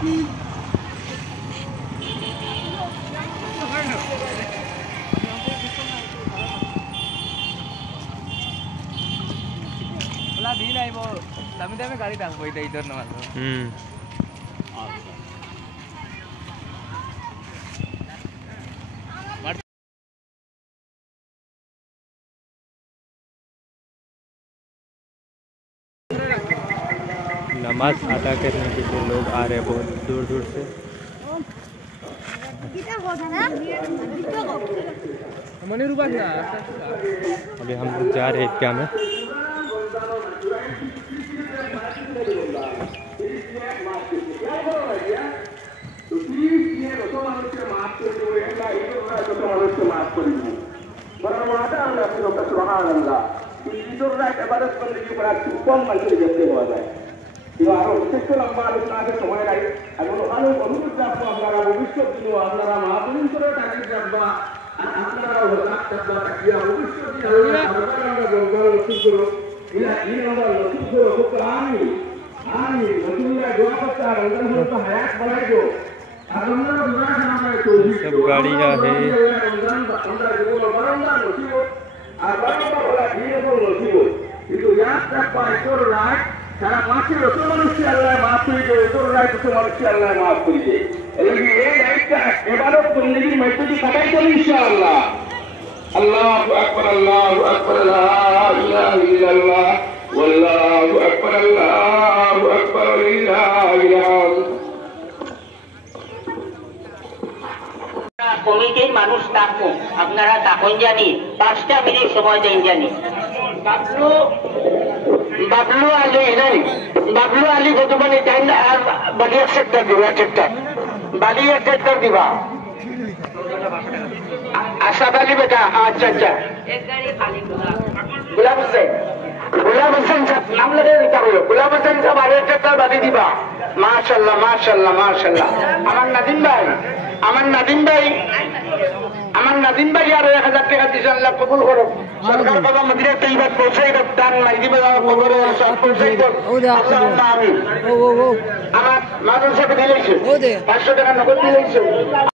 दिन आई वो दामी दामी गाड़ी डालबो इधर इधर न मारो नमाज अदा करने के लिए लोग आ रहे हैं बहुत दूर दूर से। अभी हम लोग जा रहे हैं ईदगाह में। सब गाड़ियाँ है। সারা মাসে যত মানুষকে আল্লাহ মাফ করে দেয় ওই তত মানুষকে আল্লাহ মাফ করে দেয়। এই দায়িত্বটা এবারও জিন্দগির মধ্যে কাটাই চলে ইনশাআল্লাহ। আল্লাহু আকবার আল্লাহু আকবার লা ইলাহা ইল্লাল্লাহ ওয়াল্লাহু আকবার আল্লাহু আকবার লিল্লাহিল হামদ। কমিটির মানুষ থাকুন, আপনারা তখন জানি 5টা মিনিট সময় দেন জানি। বাবলু আলী নাই, বাবলু আলী বর্তমানে টাইম আর বালি এক সেক্টর দিবা, বালি এক সেক্টর দিবা। আশাফ আলী বেটা, আচ্ছা আচ্ছা। গুলাম হোসেন, গুলাম হোসেন সাহেব নাম লেগে দিতে হলো। গুলাম হোসেন সাহেব আর এক সেক্টর বালি দিবা। মাশাআল্লাহ মাশাআল্লাহ মাশাআল্লাহ। আমার নাদিম ভাই, আমার নাদিম ভাই, আমার নাদিম ভাই আরো 1000 টাকা দিয়েছে, আল্লাহ কবুল করো। সরকার বাবা মদিনা তৈবাত পৌঁছাই দাও, টান মাইদি বাবা কবরে সব পৌঁছাই দাও। আল্লাহুম্মা আমিন। আমার মাদুর সাহেব দিয়েছে 500 টাকা নগদ দিয়েছে।